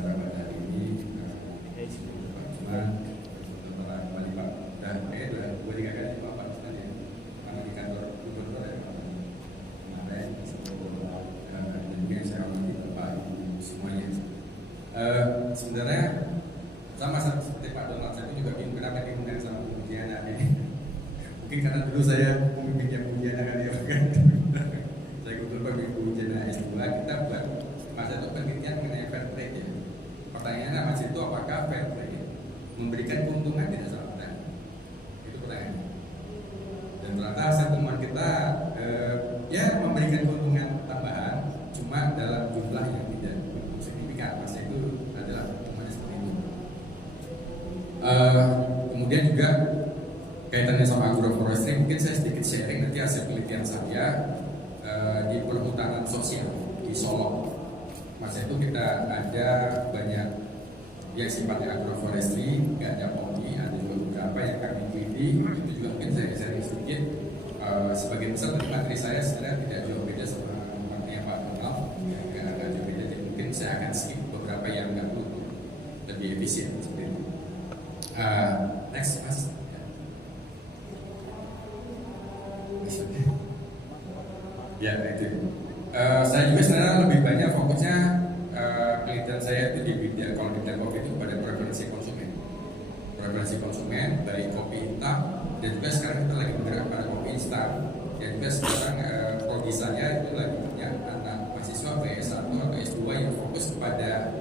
acara pada hari ini. Cuma setelah kembali Pak, dan udah 2-3 kali Pak sebenarnya, karena di kantor gubernur ya kemarin dan juga saya hormati Bapak Ibu semuanya. Sebenarnya sama seperti Pak Donald, saya juga bingung kenapa diundang sama Bu Diana ini. Mungkin karena dulu saya pemimpinnya Bu Diana kan ya kan. Saya kebetulan Bu Diana S2, kita buat masa itu penelitian mengenai fair trade ya. Pertanyaannya Mas itu apakah fair trade memberikan keuntungan tidak sama petani? Itu pertanyaannya. Dan ternyata hasil temuan kita ya memberikan keuntungan tambahan, cuma dalam jumlah yang tidak signifikan. Masa itu adalah temuannya seperti itu. Kemudian juga kaitannya sama agroforestry, mungkin saya sedikit sharing nanti hasil penelitian saya di perhutanan sosial di Solo. Masa itu kita ada banyak yang sifatnya agroforestry, nggak ada kopi, ada juga beberapa yang kami teliti. Itu juga mungkin saya sharing sedikit. Sebagian besar dari materi saya sebenarnya tidak jauh beda sama materinya Pak Donald, nggak jauh beda. Jadi mungkin saya akan skip beberapa yang nggak perlu, lebih efisien seperti itu. Next, Mas. Ya, itu. Saya juga sebenarnya lebih banyak fokusnya penelitian saya itu di bidang, kalau di bidang kopi itu pada preferensi konsumen, baik kopi hitam dan juga sekarang kita lagi bergerak pada kopi instan. Dan juga sekarang prodi saya itu lagi punya anak mahasiswa S1 atau S2 yang fokus kepada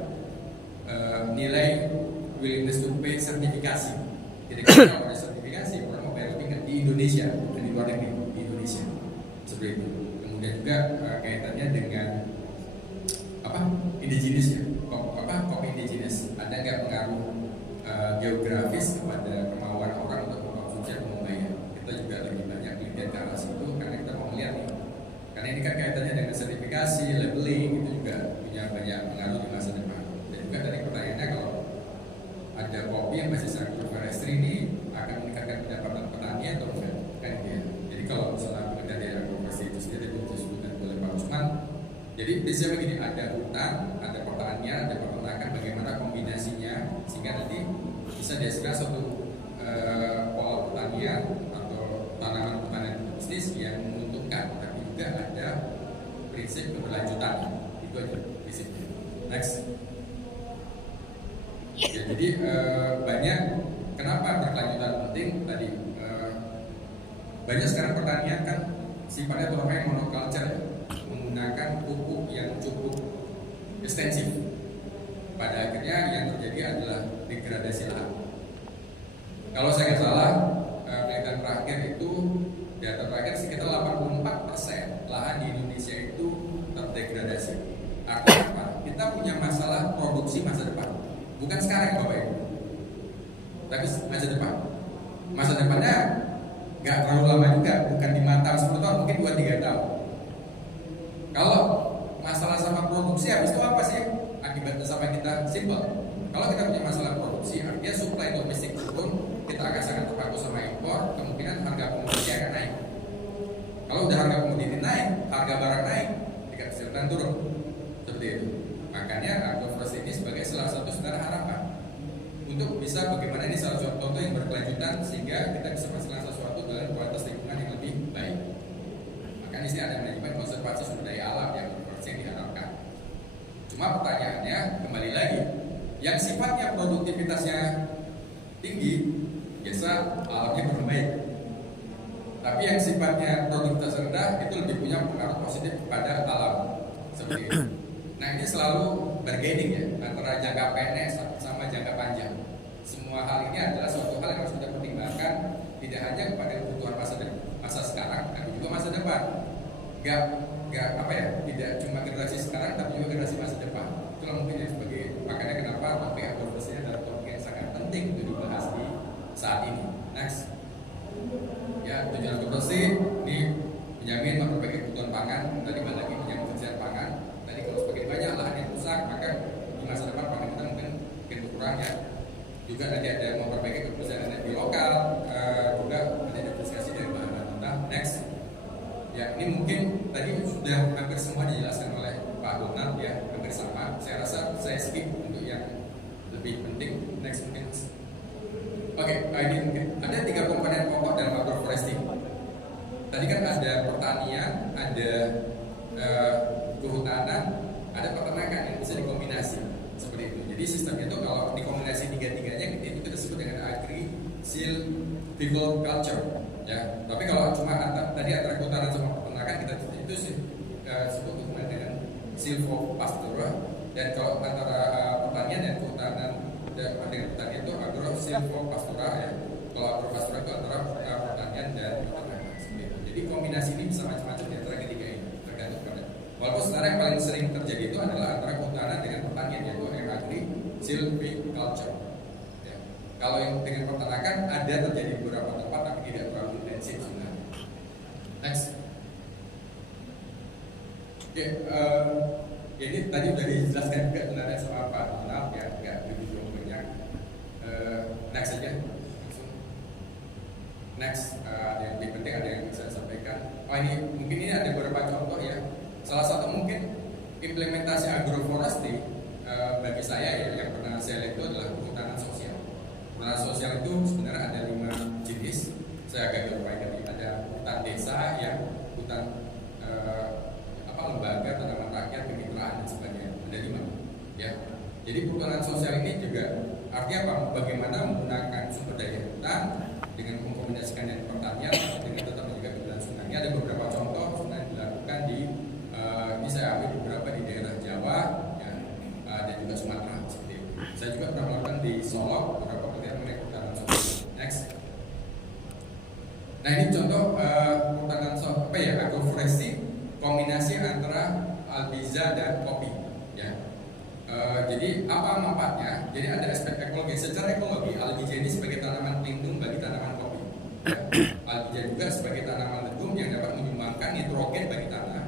nilai willingness to pay sertifikasi. Jadi kalau ada sertifikasi orang mau bayar lebih kan di Indonesia dan di luar negeri di Indonesia seperti itu. Kemudian juga kaitannya dengan indigenous ya, kopi indigenous. Ada nggak pengaruh geografis kepada kemauan orang untuk mengkonsumsi atau membayar? Kita juga lagi banyak penelitian ke arah situ karena kita mau melihat nih. Karena ini kan kaitannya dengan sertifikasi, labeling itu juga punya banyak pengaruh di masa depan. Dan juga tadi pertanyaannya kalau ada kopi yang masih agroforestry ini akan meningkatkan pendapatan petani atau enggak? Kan gitu ya. Jadi kalau misalnya penelitian dari agroforestry itu sendiri itu disebutkan oleh Pak Usman. Jadi biasanya begini, ada hutan, ada pertanian, ada peternakan, bagaimana kombinasinya sehingga nanti bisa dihasilkan suatu pola pertanian atau tanaman pertanian bisnis yang menguntungkan, tapi juga ada prinsip keberlanjutan. Itu aja prinsipnya. Next. Ya, jadi banyak kenapa berkelanjutan penting tadi banyak sekarang pertanian kan sifatnya terutama monoculture ya, menggunakan pupuk yang cukup ekstensif. Pada akhirnya yang terjadi adalah degradasi lahan. Kalau saya nggak salah penelitian terakhir itu data terakhir sekitar 84% lahan di Indonesia itu terdegradasi. Artinya apa? Kita punya masalah produksi masa depan. Bukan sekarang Bapak Ibu, tapi masa depan. Masa depannya nggak terlalu lama juga, bukan di mata 10 tahun, mungkin 2-3 tahun. Kalau masalah sama produksi, habis itu apa sih akibatnya sama kita? Simple. Kalau kita punya masalah produksi, artinya supply domestik turun, kita akan sangat terpaku sama impor, kemungkinan harga komoditi akan naik. Kalau udah harga komoditi naik, harga barang naik, tingkat kesehatan turun. Seperti itu. Makanya agroforestry ini sebagai salah satu sebenarnya harapan untuk bisa bagaimana ini salah satu contoh yang berkelanjutan sehingga kita bisa menghasilkan sesuatu dengan kualitas lingkungan yang lebih baik. Makanya di sini ada manajemen konservasi sumber daya alam yang yang diharapkan. Cuma pertanyaannya kembali lagi, yang sifatnya produktivitasnya tinggi biasa alamnya bermain. Tapi yang sifatnya produktivitas rendah itu lebih punya pengaruh positif kepada alam seperti itu. Nah ini selalu bargaining ya antara jangka pendek sama jangka panjang. Semua hal ini adalah suatu hal yang harus kita pertimbangkan tidak hanya kepada kebutuhan masa sekarang, tapi juga masa depan. Tidak cuma generasi sekarang, tapi juga generasi masa depan. Itulah mungkin yang sebagai makanya kenapa topik agroforestry adalah topik yang sangat penting untuk dibahas di saat ini. Next. Ya tujuan agroforestry ini menjamin memperbaiki kebutuhan pangan. Tadi balik lagi menjamin ketersediaan pangan. Tadi kalau semakin banyak lahan yang rusak, maka di masa depan pangan kita mungkin berkurang ya. Juga nanti ada memperbaiki ketersediaan energi lokal, juga ada diversifikasi dari bahan mentah. Next. Ya ini mungkin tadi sudah hampir semua dijelaskan oleh Pak Donald ya, hampir sama. Saya rasa saya skip untuk yang lebih penting. Next mungkin. Oke, ini mungkin ada 3 komponen pokok dalam agroforestry. Tadi kan ada pertanian, ada kehutanan, ada peternakan yang bisa dikombinasi seperti itu. Jadi sistemnya itu kalau dikombinasi 3-tiganya itu kita sebut dengan agri-silviculture, ya. Tapi kalau cuma tadi antara kehutanan sama peternakan kita itu sebut dengan silvopastura, dan kalau antara pertanian dan kehutanan dengan pertanian itu agro-silvopastura, ya. Kalau agropastura itu antara pertanian dan peternakan seperti itu. Jadi kombinasi ini bisa macam-macam di antara ketiga ini, tergantung pada. Walaupun sebenarnya yang paling sering terjadi itu adalah antara kehutanan dengan pertanian, yaitu agri-silviculture. Ya. Kalau yang dengan peternakan ada terjadi di beberapa tempat tapi tidak terlalu intensif sebenarnya. Next. Oke, ini tadi sudah dijelaskan juga sebenarnya sama Pak Donald, ya, nggak begitu banyak. Next saja, langsung. Next, yang lebih penting ada yang saya sampaikan. Oh, ini mungkin ini ada beberapa contoh, ya. Salah satu mungkin implementasi agroforestry bagi saya, ya, yang pernah saya lihat itu adalah kehutanan sosial. Kehutanan sosial itu sebenarnya ada 5 jenis. Saya agak lupa tadi. Ada hutan desa, ya, hutan lembaga, tanaman rakyat, kemitraan dan sebagainya. Ada 5, ya. Jadi kehutanan sosial ini juga artinya apa? Bagaimana menggunakan sumber daya hutan dengan mengkombinasikan dengan pertanian dengan tetap menjaga keberlangsungan. Ini ada beberapa contoh sebenarnya dilakukan di saya ambil beberapa di daerah Jawa, ya, dan juga Sumatera seperti itu. Saya juga pernah melakukan di Solok beberapa penelitian mengenai kehutanan sosial. Next. Nah, ini contoh kehutanan sosial, agroforestry kombinasi antara albiza dan kopi, ya. Jadi apa manfaatnya? Jadi ada aspek ekologi. Secara ekologi, albiza ini sebagai tanaman pelindung bagi tanaman kopi. Ya. Albiza juga sebagai tanaman legum yang dapat menyumbangkan nitrogen bagi tanah,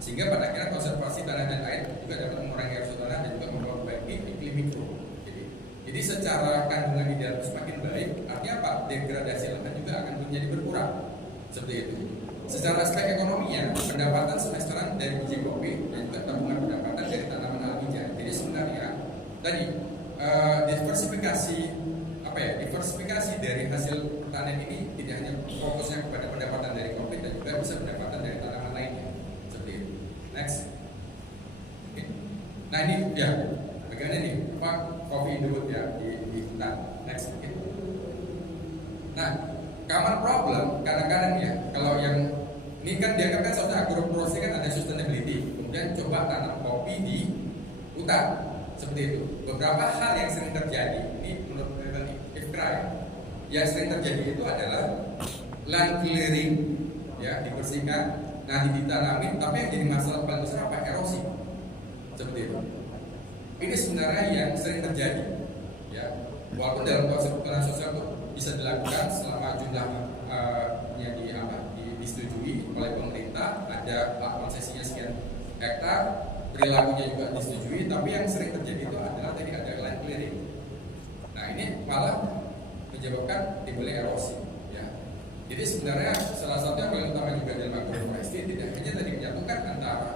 sehingga pada akhirnya konservasi tanah dan air juga dapat mengurangi erosi tanah dan juga memperbaiki iklim mikro. Jadi secara kandungan di dalam semakin baik, artinya apa? Degradasi lahan juga akan menjadi berkurang. Seperti itu. Secara aspek ekonominya, pendapatan semesteran dari biji kopi dan juga tabungan pendapatan dari tanaman albiza. Jadi sebenarnya tadi diversifikasi dari hasil pertanian ini tidak hanya fokusnya kepada pendapatan dari kopi, dan juga bisa pendapatan dari tanaman lainnya. Seperti itu. Next. Okay. Nah, ini ya, bagaimana nih Pak coffee in the wood, ya, di hutan. Next. Okay. Nah, common problem kadang-kadang, ya, kalau yang ini kan dianggapkan seharusnya agroforestry kan ada sustainability, kemudian coba tanam kopi di hutan seperti itu. Beberapa hal yang sering terjadi, ini menurut IFCRA, yang sering terjadi itu adalah land clearing, ya, dibersihkan, nanti ditanamin, tapi yang jadi masalah paling besar apa? Erosi, seperti itu. Ini sebenarnya yang sering terjadi, ya. Walaupun dalam konsep kehutanan sosial itu bisa dilakukan selama jumlahnya disetujui oleh pemerintah, ada konsesinya sekian hektar, perilakunya juga disetujui, tapi yang sering terjadi itu adalah tadi ada land clearing. Nah, ini malah menyebabkan timbulnya erosi, ya. Jadi sebenarnya salah satu yang paling utama juga dalam agroforestry tidak hanya tadi menyatukan antara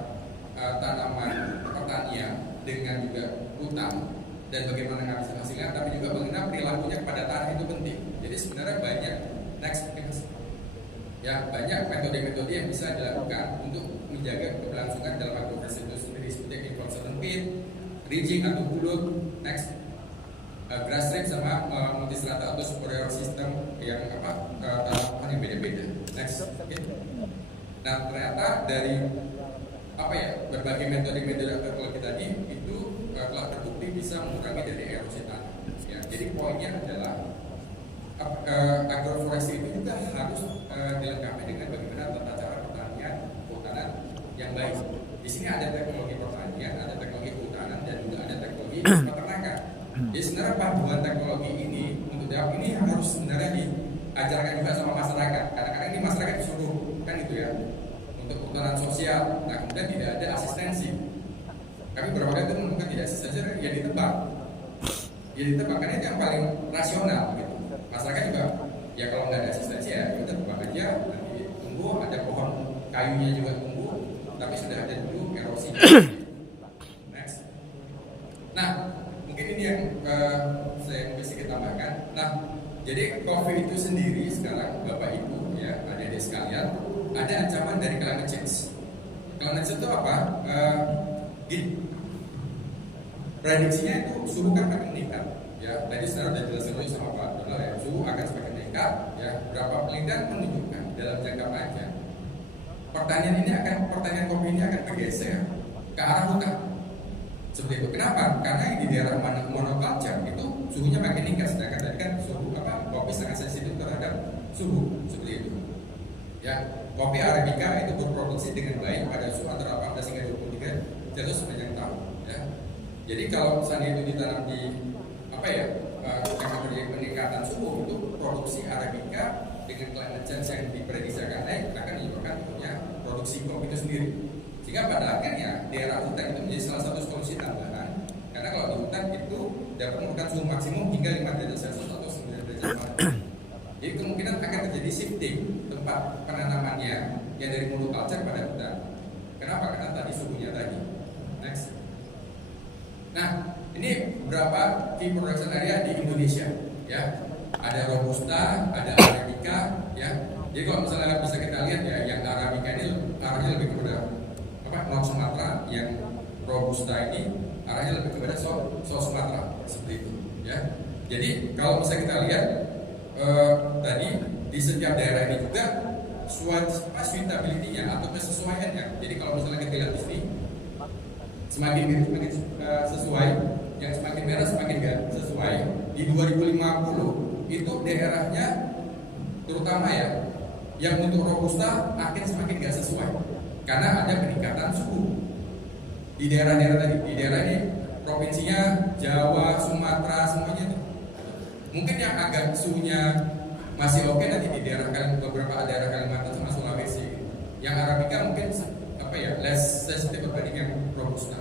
tanaman pertanian dengan juga hutan dan bagaimana menghasilkan hasilnya, tapi juga bagaimana perilakunya kepada tanah itu penting. Jadi sebenarnya banyak banyak metode-metode yang bisa dilakukan untuk menjaga keberlangsungan dalam agroforestry itu sendiri, seperti conservation pit, ridging atau bulut, next, grass strip sama multistrata atau superior system yang tanaman yang beda-beda. Next. Okay. Nah, ternyata dari berbagai metode-metode agroekologi tadi itu telah terbukti bisa mengurangi dari erosi tanah. Ya, jadi poinnya adalah agroforestry itu juga harus dilengkapi dengan bagaimana tata cara pertanian kehutanan yang baik. Di sini ada teknologi pertanian, ada teknologi kehutanan, dan juga ada teknologi peternakan. Jadi sebenarnya paduan teknologi ini untuk jawab ini harus sebenarnya diajarkan juga sama masyarakat. Kadang-kadang ini masyarakat disuruh kan gitu, ya, untuk kehutanan sosial. Nah, kemudian tidak ada asistensi. Kami beberapa kali itu menemukan tidak asistensi, ya ditebak. Ya ditebak, karena itu yang paling rasional gitu. Masyarakat juga, ya kalau nggak ada asistensi, ya kita tebak aja, nanti tumbuh, ada pohon kayunya juga tumbuh, tapi sudah ada dulu erosi. Next. Nah, mungkin mungkin ini yang saya bisa kita tambahkan. Nah, jadi kopi itu sendiri sekarang Bapak Ibu ya, adik-adik sekalian, ada ancaman dari climate change. Climate change itu apa? Gini, prediksinya itu suhu kan akan meningkat. Ya, tadi sudah dijelaskan juga sama Pak Donald ya, suhu akan semakin meningkat. Ya, beberapa penelitian menunjukkan dalam jangka panjang pertanian kopi ini akan bergeser ke arah hutan. Seperti itu. Kenapa? Karena di daerah monoculture itu suhunya makin meningkat, sedangkan tadi kan suhu kopi sangat sensitif terhadap suhu, seperti itu. Ya, kopi arabica itu berproduksi dengan baik pada suhu antara 18 hingga 23 Celcius sepanjang tahun. Ya. Jadi kalau misalnya itu ditanam di terjadi peningkatan suhu, itu produksi arabica dengan climate change yang diprediksikan naik akan menyebabkan tentunya produksi kopi itu sendiri. Sehingga pada akhirnya daerah hutan itu menjadi salah satu solusi tambahan, karena kalau di hutan itu dapat menemukan suhu maksimum hingga 5 derajat Celcius atau 9 derajat Fahrenheit. Jadi kemungkinan akan terjadi shifting tempat penanamannya yang dari monoculture pada hutan. Kenapa? Karena tadi suhunya tadi. Next. Nah, ini beberapa key production area di Indonesia, ya. Ada Robusta, ada Arabica, ya. Jadi kalau misalnya bisa kita lihat ya, yang Arabica ini arahnya lebih kepada North Sumatera, yang Robusta ini arahnya lebih kepada South Sumatera, seperti itu, ya. Jadi kalau bisa kita lihat tadi di setiap daerah ini juga suitability-nya atau kesesuaiannya. Jadi kalau misalnya kita lihat di sini, semakin biru semakin sesuai, yang semakin merah semakin nggak sesuai. Di 2050 itu daerahnya terutama ya, yang untuk Robusta akan semakin nggak sesuai karena ada peningkatan suhu di daerah-daerah tadi. Di daerah ini provinsinya Jawa, Sumatera, semuanya itu. Mungkin yang agak suhunya masih oke nanti di daerah beberapa daerah Kalimantan sama Sulawesi. Yang Arabica mungkin less sensitif berbanding yang Robusta,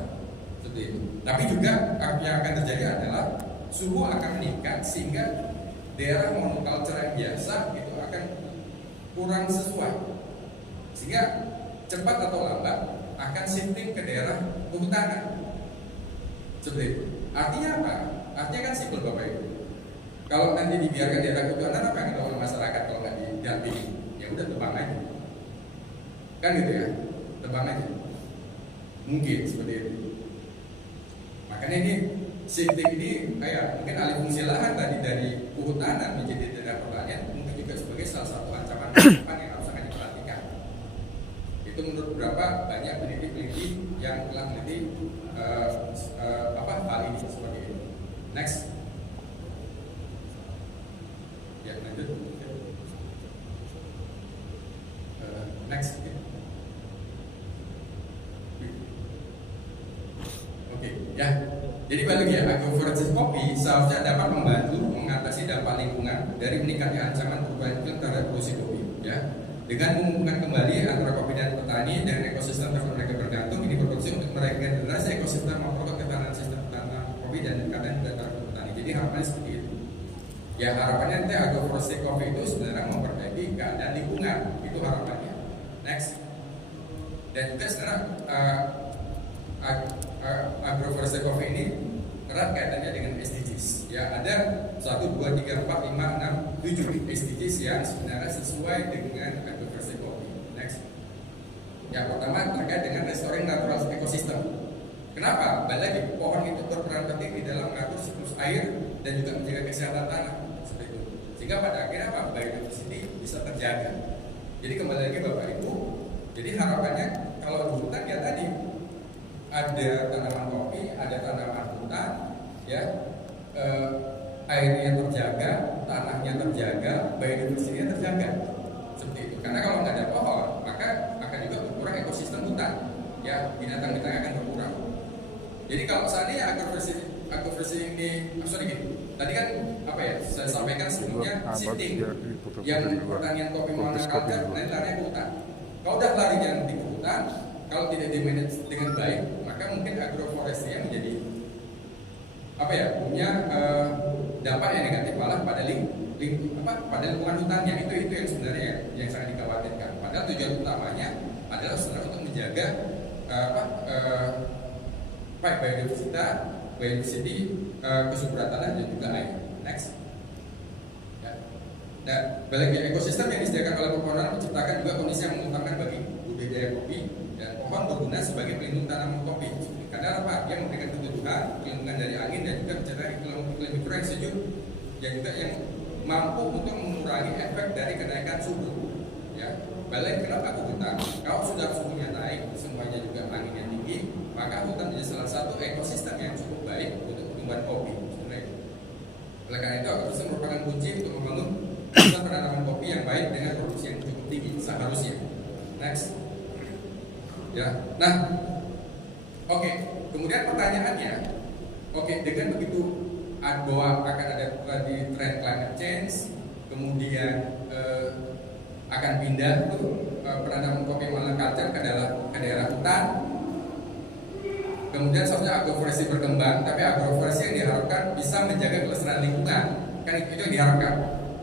seperti itu. Tapi juga yang akan terjadi adalah suhu akan meningkat sehingga daerah monoculture yang biasa itu akan kurang sesuai, sehingga cepat atau lambat akan shifting ke daerah kehutanan, seperti itu. Artinya apa? Artinya kan simpel Bapak Ibu. Kalau nanti dibiarkan daerah kehutanan, apa yang dilakukan masyarakat kalau nggak didampingi? Ya udah tebang aja, kan gitu ya. Tebang aja, mungkin seperti itu. Makanya ini shifting ini kayak mungkin alih fungsi lahan tadi dari kehutanan menjadi daerah pertanian, mungkin juga sebagai salah satu ancaman depan yang harus akan diperhatikan. Itu menurut beberapa banyak peneliti-peneliti yang telah meneliti hal ini seperti itu. Next, ya lanjut. Next. Ya, jadi balik ya, agroforestry kopi seharusnya dapat membantu mengatasi dampak lingkungan dari meningkatnya ancaman perubahan iklim terhadap produksi kopi. Ya, dengan menghubungkan kembali antara kopi dan petani dan ekosistem tempat mereka bergantung, ini berfungsi untuk meregenerasi ekosistem memperkuat ketahanan sistem tanam kopi dan ikatan antara petani. Jadi harapannya seperti itu. Ya, harapannya nanti agroforestry kopi itu sebenarnya memperbaiki keadaan lingkungan, itu harapannya. Next, dan juga sekarang agroforestry coffee ini erat kaitannya dengan SDGs. Ya, ada 1, 2, 3, 4, 5, 6, 7 SDGs yang sebenarnya sesuai dengan agroforestry coffee. Next. Yang pertama terkait dengan restoring natural ecosystem. Kenapa? Balik lagi, pohon itu berperan penting di dalam mengatur siklus air dan juga menjaga kesehatan tanah, seperti itu. Sehingga pada akhirnya apa? Biodiversity bisa terjaga. Jadi kembali lagi Bapak Ibu, jadi harapannya kalau di hutan ya tadi ada tanaman kopi, ada tanaman hutan, ya, airnya terjaga, tanahnya terjaga, biodiversity-nya terjaga, seperti itu. Karena kalau nggak ada pohon, maka akan juga berkurang ekosistem hutan, ya, binatang-binatang akan berkurang. Jadi kalau seandainya agroforestry ini, tadi kan saya sampaikan sebelumnya shifting, yang pertanian kopi monoculture, nanti larinya ke hutan. Kalau udah larinya nanti ke hutan, kalau tidak dimanage dengan baik, maka mungkin agroforestry yang menjadi punya dampak yang negatif malah pada pada lingkungan hutannya. Itu yang sebenarnya yang sangat dikhawatirkan. Padahal tujuan utamanya adalah sebenarnya untuk menjaga biodiversitas biodiversity, kesuburatan dan juga air. Next. Ya. Nah, balik lagi ekosistem yang disediakan oleh pepohonan menciptakan juga kondisi yang menguntungkan bagi budidaya kopi dan pohon berguna sebagai pelindung tanaman kopi. Karena apa? Dia memberikan kebutuhan, perlindungan dari angin dan juga mencegah iklim mikro yang sejuk dan juga yang mampu untuk mengurangi efek dari kenaikan suhu. Ya, balik kenapa hutan? Kalau sudah suhunya naik, semuanya juga anginnya tinggi, maka hutan menjadi salah satu ekosistem yang cukup baik untuk pertumbuhan kopi. Oleh karena itu, ekosistem merupakan kunci untuk membangun penanaman kopi yang baik dengan produksi yang cukup tinggi seharusnya. Next. Ya, nah, oke. Kemudian pertanyaannya, oke, dengan begitu bahwa akan ada tadi tren climate change, kemudian akan pindah tuh penanaman kopi monoculture ke daerah hutan. Kemudian seharusnya agroforestry berkembang, tapi agroforestry yang diharapkan bisa menjaga kelestarian lingkungan, kan itu yang diharapkan.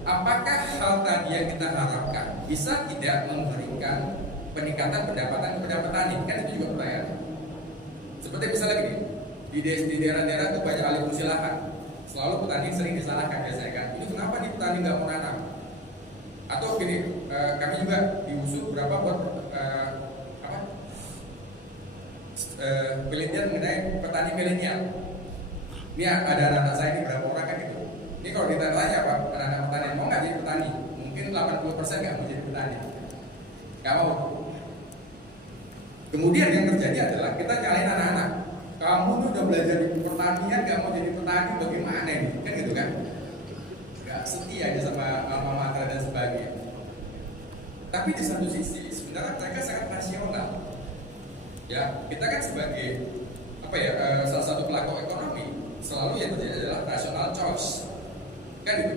Apakah hal tadi yang kita harapkan bisa tidak memberikan peningkatan pendapatan kepada petani? Kan itu juga pertanyaan. Seperti misalnya gini, di daerah-daerah itu banyak alih fungsi lahan. Selalu petani sering disalahkan biasanya kan. Ini kenapa nih petani nggak mau nanam? Atau gini, kami juga diusut berapa buat penelitian mengenai petani milenial. Ini ada anak saya ini berapa orang kan gitu. Ini kalau ditanya apa, anak-anak petani mau nggak jadi petani? Mungkin 80% nggak mau jadi petani. Nggak mau. Kemudian yang terjadi adalah kita nyalain anak-anak. Kamu tuh udah belajar di pertanian, nggak mau jadi petani, bagaimana ini? Kan gitu kan? Nggak setia aja sama mama dan sebagainya. Tapi di satu sisi sebenarnya mereka sangat rasional. Ya, kita kan sebagai salah satu pelaku ekonomi selalu yang terjadi adalah rational choice. Kan gitu?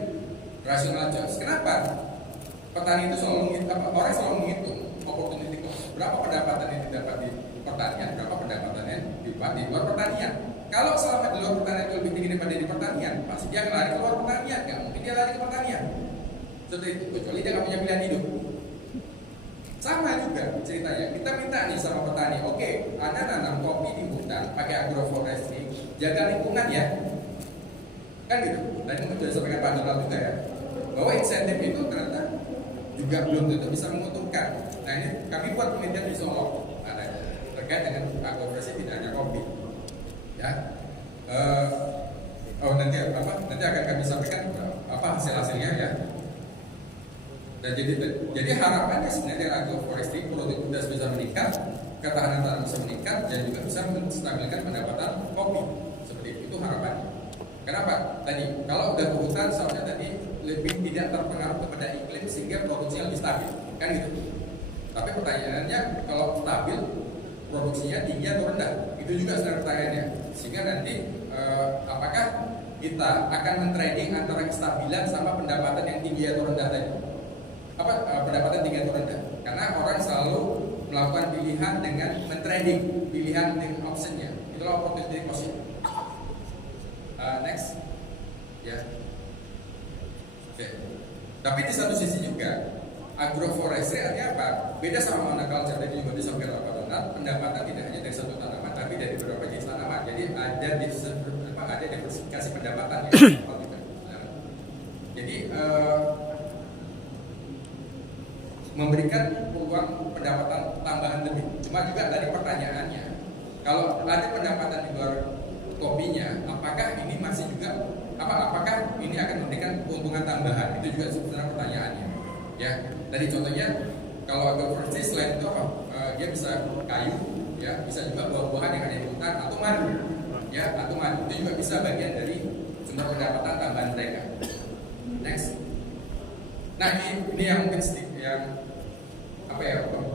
Rational choice. Kenapa? Petani itu orang selalu menghitung opportunity cost. Berapa pendapatan yang didapat di pertanian, berapa pendapatan yang didapat di luar pertanian. Kalau selama di luar pertanian itu lebih tinggi daripada di pertanian, pasti dia akan lari ke luar pertanian. Nggak mungkin dia lari ke pertanian. Seperti itu, kecuali dia nggak punya pilihan hidup. Sama juga ceritanya, kita minta nih sama petani, oke, Anda nanam kopi di hutan, pakai agroforestry, jaga lingkungan ya. Kan gitu. Tadi mungkin sudah disampaikan Pak Donald juga ya, bahwa insentif itu ternyata juga belum tentu bisa menguntungkan. Nah ini kami buat penelitian di Solo, ada terkait dengan agroforestry tidak hanya kopi. Ya, nanti akan kami sampaikan apa hasilnya ya. Dan jadi harapannya sebenarnya agroforestry produktivitas bisa meningkat, ketahanan tanam bisa meningkat, dan juga bisa menstabilkan pendapatan kopi. Seperti itu harapannya. Kenapa? Tadi kalau udah hutan seharusnya tadi lebih tidak terpengaruh kepada iklim sehingga produksinya lebih stabil, kan gitu. Tapi pertanyaannya kalau stabil produksinya tinggi atau rendah? Itu juga sebenarnya pertanyaannya. Sehingga nanti apakah kita akan men-trading antara kestabilan sama pendapatan yang tinggi atau rendah tadi? Pendapatan tinggi atau rendah? Karena orang selalu melakukan pilihan dengan men-trading, pilihan dengan optionnya. Itulah opportunity cost. Next, ya. Oke. Tapi di satu sisi juga agroforestry artinya apa? Beda sama monoculture tadi juga disampaikan Pak Donald. Pendapatan tidak hanya dari satu tanaman, tapi dari beberapa jenis tanaman. Jadi ada diversifikasi pendapatan ya. Jadi memberikan peluang pendapatan tambahan lebih. Cuma juga tadi pertanyaannya, kalau ada pendapatan di luar kopinya, apakah ini masih juga apakah ini akan memberikan keuntungan tambahan? Itu juga sebenarnya pertanyaannya. Ya, tadi contohnya kalau agroforestry selain itu dia bisa kayu, ya, bisa juga buah-buahan yang ada di hutan atau madu, ya, atau madu itu juga bisa bagian dari sumber pendapatan tambahan mereka. Next. Nah ini yang mungkin sedikit yang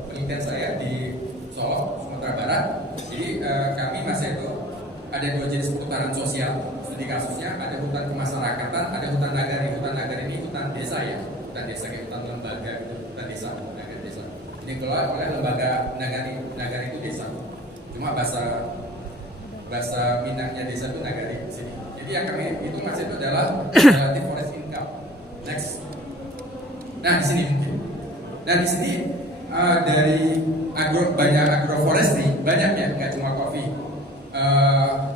penelitian saya di Solo, Sumatera Barat. Jadi kami masih itu ada dua jenis perhutanan sosial. Studi kasusnya ada hutan kemasyarakatan, ada hutan nagari. Hutan nagari ini hutan desa ya, hutan desa kayak hutan lembaga, hutan desa, nagari desa. Ini dikelola oleh lembaga nagari itu desa. Cuma bahasa Minangnya desa itu nagari di sini. Jadi yang kami itu masih itu adalah relative forest income. Next. Nah di sini mungkin. Nah di sini dari banyak agroforestry, banyak ya, nggak cuma kopi.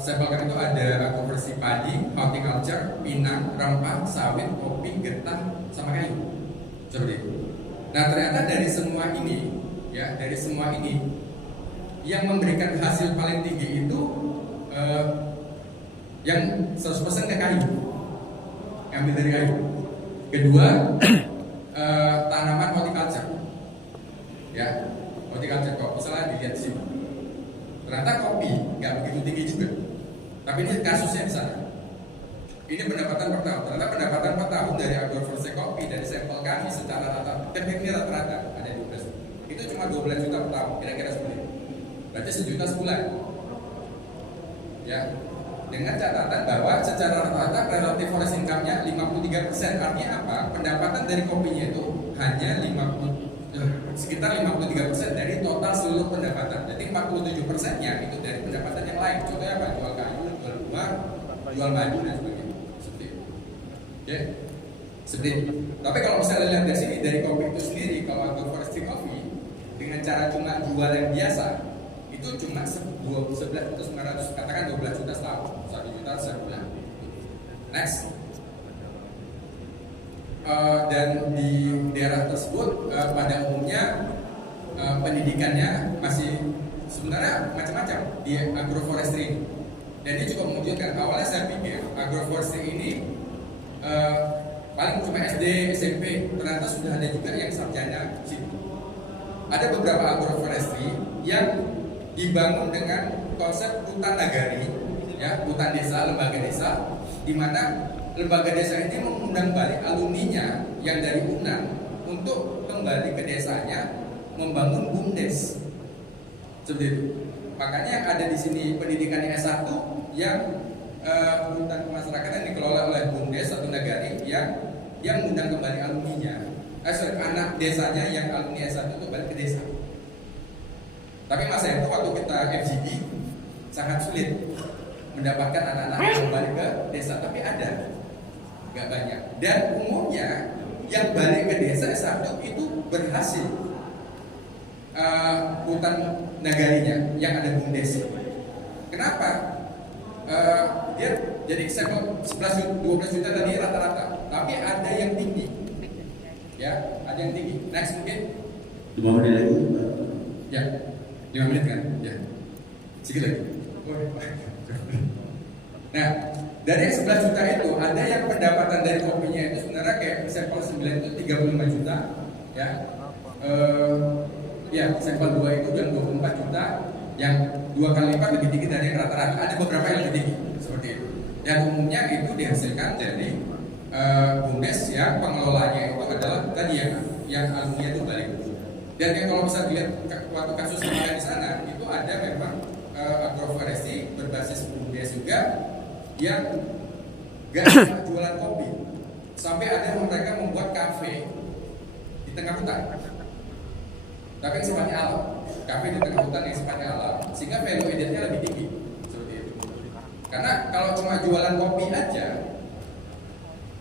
sampel kami itu ada agroforestry padi, horticulture, pinang, rempah, sawit, kopi, getah, sama kayu. Seperti itu. Nah ternyata dari semua ini, ya dari semua ini, yang memberikan hasil paling tinggi itu yang 100% ke kayu, ambil dari kayu. Kedua, tanaman horticulture, ya horticulture kok. Misalnya dilihat di sini, ternyata kopi nggak begitu tinggi juga. Tapi ini kasusnya di sana. Ini pendapatan per tahun. Ternyata pendapatan per tahun dari agroforestry kopi dari sampel kami secara rata-rata, ini rata-rata ada 12. Itu cuma 12 juta per tahun, kira-kira seperti itu. Berarti 1 juta sebulan. Ya, dengan catatan bahwa secara rata-rata relative forest income-nya 53%. Artinya apa? Pendapatan dari kopinya itu hanya sekitar 53% dari total seluruh pendapatan. Jadi 47%-nya itu dari pendapatan yang lain. Contohnya apa? Jual kayu, jual rumah, jual madu dan sebagainya. Seperti itu. Oke. Seperti itu. Tapi kalau misalnya lihat dari sini, dari kopi itu sendiri, kalau agroforestry coffee dengan cara cuma jual yang biasa, itu cuma 11.900, katakan 12 juta setahun, 1 juta sebulan. Next. Dan di daerah tersebut pada umumnya pendidikannya masih sebenarnya macam-macam di agroforestry ini. Dan ini cukup mengejutkan. Awalnya saya pikir agroforestry ini paling cuma SD, SMP, ternyata sudah ada juga yang sarjana di situ. Ada beberapa agroforestry yang dibangun dengan konsep hutan nagari, ya, hutan desa, lembaga desa, di mana lembaga desa ini mengundang balik alumninya yang dari UNAN untuk kembali ke desanya membangun BUMDes. Seperti itu. Makanya yang ada di sini pendidikan S1 yang hutan kemasyarakatan yang dikelola oleh BUMDes atau nagari yang mengundang kembali alumninya. Anak desanya yang alumni S1 itu balik ke desa. Tapi masa itu waktu kita FGD sangat sulit mendapatkan anak-anak yang kembali ke desa, tapi ada. Gak banyak. Dan umumnya yang balik ke desa S1 itu berhasil hutan nagarinya yang ada BUMDes. Kenapa? Dia jadi sampel 11-12 juta tadi rata-rata, tapi ada yang tinggi. Ya, ada yang tinggi. Next mungkin 5 menit lagi. Ya, 5 menit kan? Ya. Sedikit lagi. Nah, dari 11 juta itu ada yang pendapatan dari kopinya itu sebenarnya kayak sampel 9 itu 35 juta, ya. Ya, sampel 2 itu yang 24 juta, yang 2 kali lipat lebih tinggi dari yang rata-rata. Ada beberapa yang lebih tinggi seperti itu. Dan umumnya itu dihasilkan dari BUMDes yang pengelolanya itu adalah tadi yang alumni itu balik. Dan yang kalau bisa dilihat waktu kasus kemarin di sana itu ada memang agroforestry berbasis BUMDes juga yang gak jualan kopi, sampai ada mereka membuat kafe di tengah hutan, tapi yang sifatnya alam, kafe di tengah hutan yang sifatnya alam, sehingga value added-nya lebih tinggi seperti itu. Karena kalau cuma jualan kopi aja,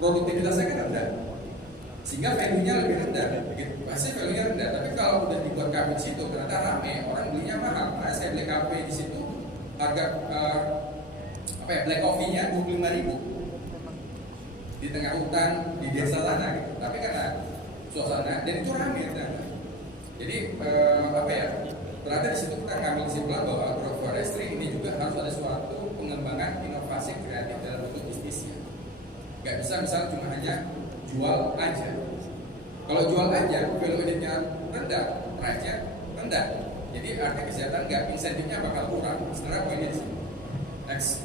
produktivitasnya kan rendah, sehingga value-nya lebih rendah, begitu. Pasti value-nya rendah. Tapi kalau udah dibuat kafe di situ, ternyata rame, orang belinya mahal. Nah, saya beli kafe di situ, harga black coffee-nya 25.000 di tengah hutan di desa sana gitu. Tapi karena suasana dan itu ramai ternyata. Jadi ternyata di situ kita ngambil kesimpulan bahwa agroforestry ini juga harus ada suatu pengembangan inovasi kreatif dalam bentuk bisnisnya. Gak bisa misalnya cuma hanya jual aja. Kalau jual aja, value added-nya rendah, price-nya rendah. Jadi arti kesehatan nggak, insentifnya bakal kurang. Sebenarnya poinnya di sini. Next.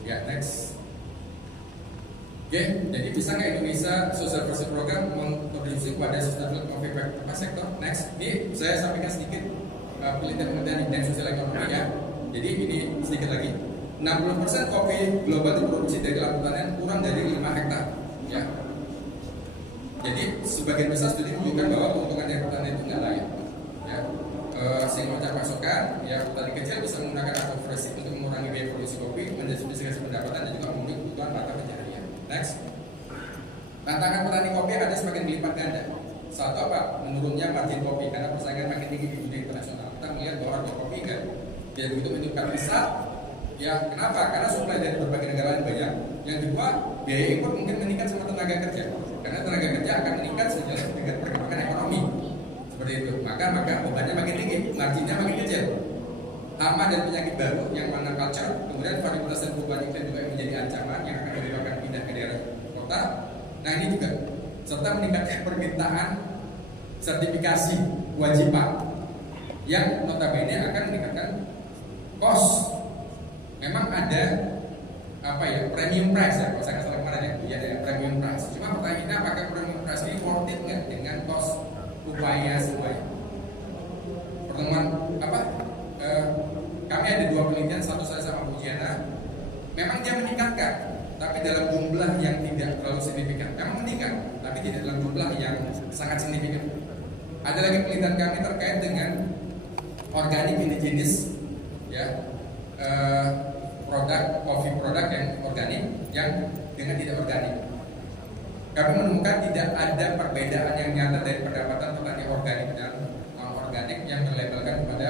Ya, next. Oke, jadi bisa nggak Indonesia Social Policy Program mengintroduksi kepada sustainable coffee sektor? Next, ini saya sampaikan sedikit penelitian dan sosial ekonomi ya. Jadi ini sedikit lagi. 60% kopi global diproduksi dari lautan kurang dari 5 hektar. Ya. Jadi sebagian besar studi menunjukkan bahwa keuntungan dari hutan itu nggak layak. Ya. Sehingga mencari pasokan, ya petani kecil bisa menggunakan agroforestry untuk mengurangi biaya produksi kopi, mendiversifikasi pendapatan dan juga memenuhi kebutuhan mata pencaharian. Next, tantangan petani kopi ada semakin berlipat ganda. Satu apa? Menurunnya margin kopi karena persaingan makin tinggi di dunia internasional. Kita melihat bahwa harga kopi kan dan untuk meningkat besar. Ya, kenapa? Karena suplai dari berbagai negara lain banyak. Yang kedua, biaya impor mungkin meningkat sama tenaga kerja. Karena tenaga kerja akan meningkat sejalan dengan perkembangan ekonomi. Seperti itu. Maka bebannya makin tinggi, marginnya makin kecil. Hama dan penyakit baru yang mana culture, kemudian varietas dan perubahan iklim juga menjadi ancaman yang akan menyebabkan pindah ke daerah kota. Nah ini juga serta meningkatkan permintaan sertifikasi kewajiban yang notabene akan meningkatkan cost. Memang ada premium price ya, kalau saya nggak salah kemarin ya, ada premium price. Cuma pertanyaannya apakah premium price ini worth it nggak dengan cost upaya semuanya? Pertemuan kami ada 2 penelitian, satu saya sama Bu Jiana. Memang dia meningkatkan, tapi dalam jumlah yang tidak terlalu signifikan. Memang meningkat, tapi tidak dalam jumlah yang sangat signifikan. Ada lagi penelitian kami terkait dengan organik indigenous, ya. Coffee produk yang organik yang dengan tidak organik. Kami menemukan tidak ada perbedaan yang nyata dari pendapatan petani organik dan non-organik yang terlabelkan kepada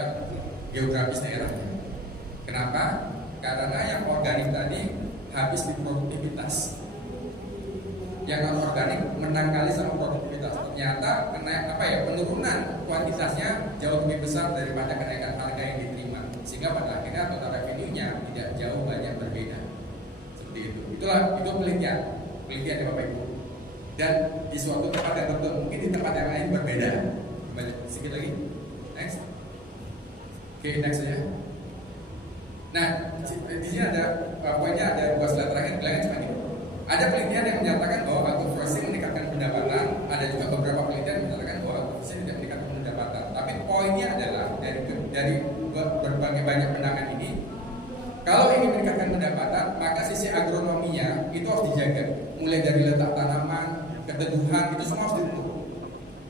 geografis daerahnya. Kenapa? Karena yang organik tadi habis di produktivitas, yang non-organik menang kali sama produktivitas. Ternyata penurunan kuantitasnya jauh lebih besar daripada kenaikan harga yang diterima, sehingga pada akhirnya total revenue-nya tidak jauh banyak berbeda. Seperti itu. Itu penelitian ya Bapak Ibu. Dan di suatu tempat yang tertentu, mungkin di tempat yang lain berbeda. Kembali sedikit lagi. Next. Oke, next saja. Nah, di sini ada poinnya, ada 2 slide terakhir. Bilangnya cuma gini. Ada penelitian yang menyatakan bahwa agroforestry meningkatkan pendapatan. Ada juga beberapa penelitian yang menyatakan bahwa agroforestry tidak meningkatkan pendapatan. Tapi poinnya adalah dari berbagai banyak pandangan ini, kalau ini meningkatkan pendapatan, maka sisi agronominya itu harus dijaga. Mulai dari letak tanaman, keteduhan, itu semua harus diukur.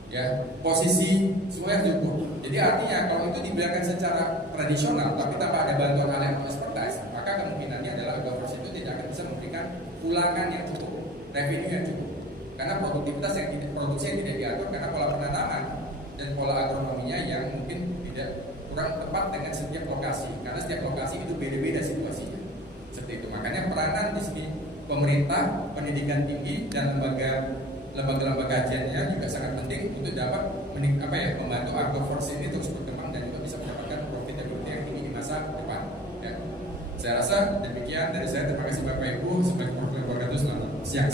Ya, posisi semuanya harus diukur. Jadi artinya kalau itu dibiarkan secara tradisional, tapi tanpa ada bantuan ahli atau expertise, maka kemungkinannya adalah agroforestry itu tidak akan bisa memberikan ulangan yang cukup, revenue yang cukup. Karena produktivitas produksi yang tidak diatur karena pola penanaman dan pola agronominya yang mungkin kurang tepat dengan setiap lokasi. Karena setiap lokasi itu beda-beda situasinya. Seperti itu. Makanya peranan di sini pemerintah, pendidikan tinggi dan lembaga-lembaga kajiannya juga sangat penting untuk dapat membantu agroforestry ini terus berkembang dan juga bisa mendapatkan profitability yang tinggi di masa depan. Ya. Saya rasa demikian dari saya. Terima kasih Bapak Ibu. Sebagai warga itu selamat siang.